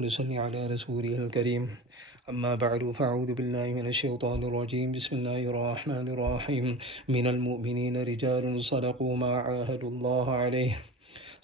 نصلي على رسوله الكريم أما بعد فأعوذ بالله من الشيطان الرجيم بسم الله الرحمن الرحيم من المؤمنين رجال صدقوا ما عاهدوا الله عليه.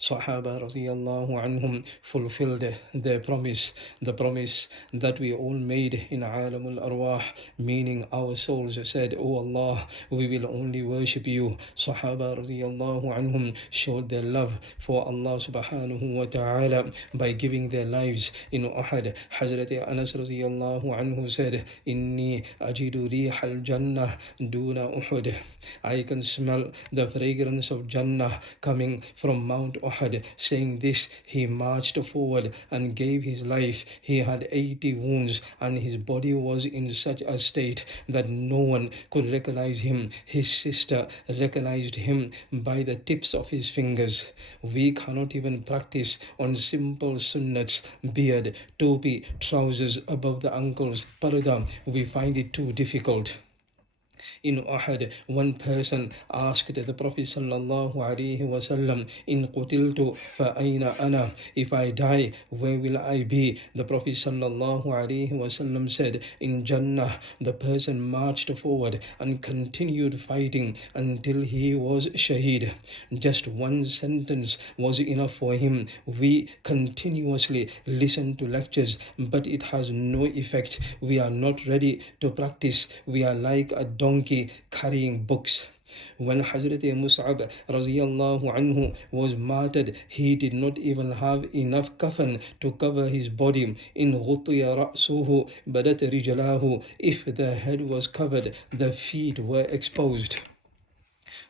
Sahaba radiallahu anhum fulfilled their promise, the promise that we all made in Alamul Arwah, meaning our souls said, "O Allah, we will only worship you." Sahaba radiallahu anhum showed their love for Allah subhanahu wa ta'ala by giving their lives in Uhud. Hazrat Anas radiallahu anhu said, "Inni ajidu rihal jannah duna Uhud." I can smell the fragrance of Jannah coming from Mount Uhud. Saying this, he marched forward and gave his life. He had 80 wounds and his body was in such a state that no one could recognize him. His sister recognized him by the tips of his fingers. We cannot even practice on simple sunnats, beard, topi, trousers above the ankles, parda. We find it too difficult. In Uhud, one person asked the Prophet sallallahu alaihi wasallam, "In qutiltu fa aina ana?" If I die, where will I be? The Prophet sallallahu alaihi wasallam said, "In Jannah." The person marched forward and continued fighting until he was shaheed. Just one sentence was enough for him. We continuously listen to lectures, but it has no effect. We are not ready to practice. We are like a donkey carrying books. When Hazrat Mus'ab radiallahu anhu was martyred, he did not even have enough kafan to cover his body. In ghutiya ra'suhu badat rijlahu. If the head was covered, the feet were exposed.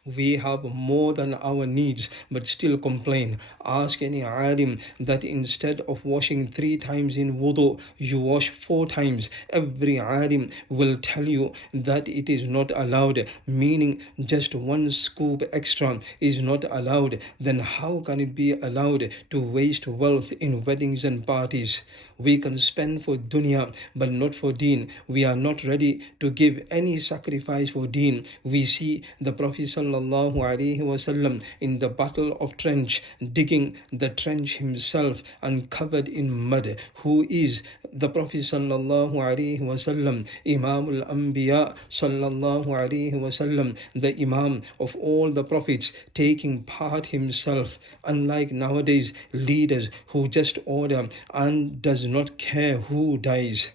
We have more than our needs but still complain. Ask any alim that instead of washing 3 times in wudu, you wash 4 times. Every alim will tell you that it is not allowed, meaning just 1 scoop extra is not allowed. Then how can it be allowed to waste wealth in weddings and parties? We can spend for dunya but not for deen. We are not ready to give any sacrifice for deen. We see the Prophet sallallahu alaihi wasallam in the battle of Trench, digging the trench himself and covered in mud. Who is the Prophet sallallahu alaihi wasallam? Imamul Anbiya sallallahu alaihi wasallam, the Imam of all the prophets, taking part himself. Unlike nowadays leaders who just order and does not care who dies.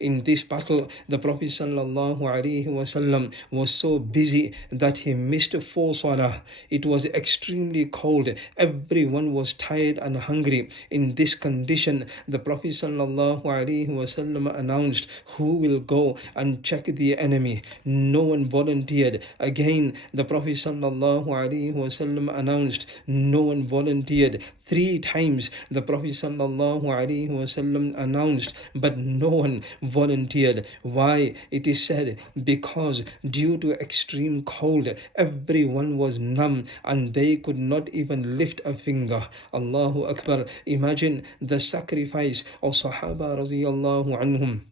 In this battle, the Prophet sallallahu alaihi wasallam was so busy that he missed 4 salah. It was extremely cold. Everyone was tired and hungry. In this condition, the Prophet sallallahu alaihi wasallam announced, "Who will go and check the enemy?" No one volunteered. Again, the Prophet sallallahu alaihi wasallam announced. No one volunteered. 3 times the Prophet sallallahu alaihi wasallam announced, but no one volunteered. Why? It is said because due to extreme cold, everyone was numb and they could not even lift a finger. Allahu Akbar. Imagine the sacrifice of Sahaba radiallahu anhum.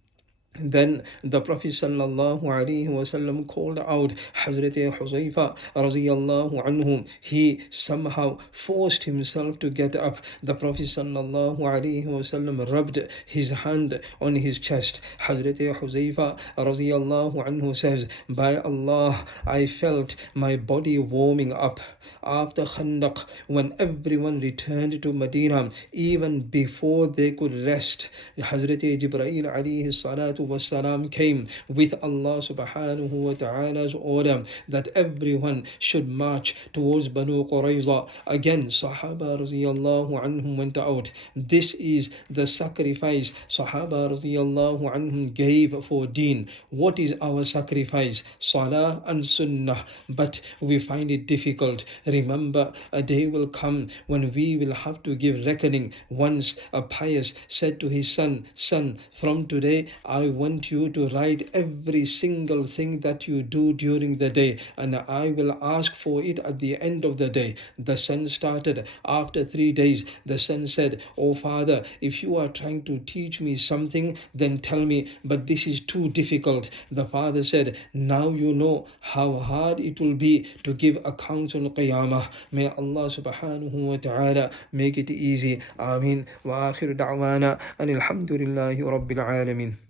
Then the Prophet sallallahu alaihi wasallam called out Hazrat Huzaifa radiyallahu anhu. He somehow forced himself to get up. The Prophet sallallahu alaihi wasallam rubbed his hand on his chest. Hazrat Huzaifa radiyallahu anhu says, "By Allah, I felt my body warming up." After Khandaq, when everyone returned to Medina, even before they could rest, Hazrat Jibreel alayhi salatu wasalam came with Allah subhanahu wa ta'ala's order that everyone should march towards Banu Qurayza. Again, Sahaba radiyallahu anhum went out. This is the sacrifice Sahaba radiyallahu anhum gave for deen. What is our sacrifice? Salah and Sunnah. But we find it difficult. Remember, a day will come when we will have to give reckoning. Once a pious said to his son, "Son, from today I want you to write every single thing that you do during the day, and I will ask for it at the end of the day. The son started. After 3 days, the son said, "Oh Father, if you are trying to teach me something, then tell me, but this is too difficult." The father said, "Now you know how hard it will be to give accounts on Qiyamah. May Allah subhanahu wa ta'ala make it easy. Ameen. Wa akhir da'wana anil hamdulillahi rabbil alamin."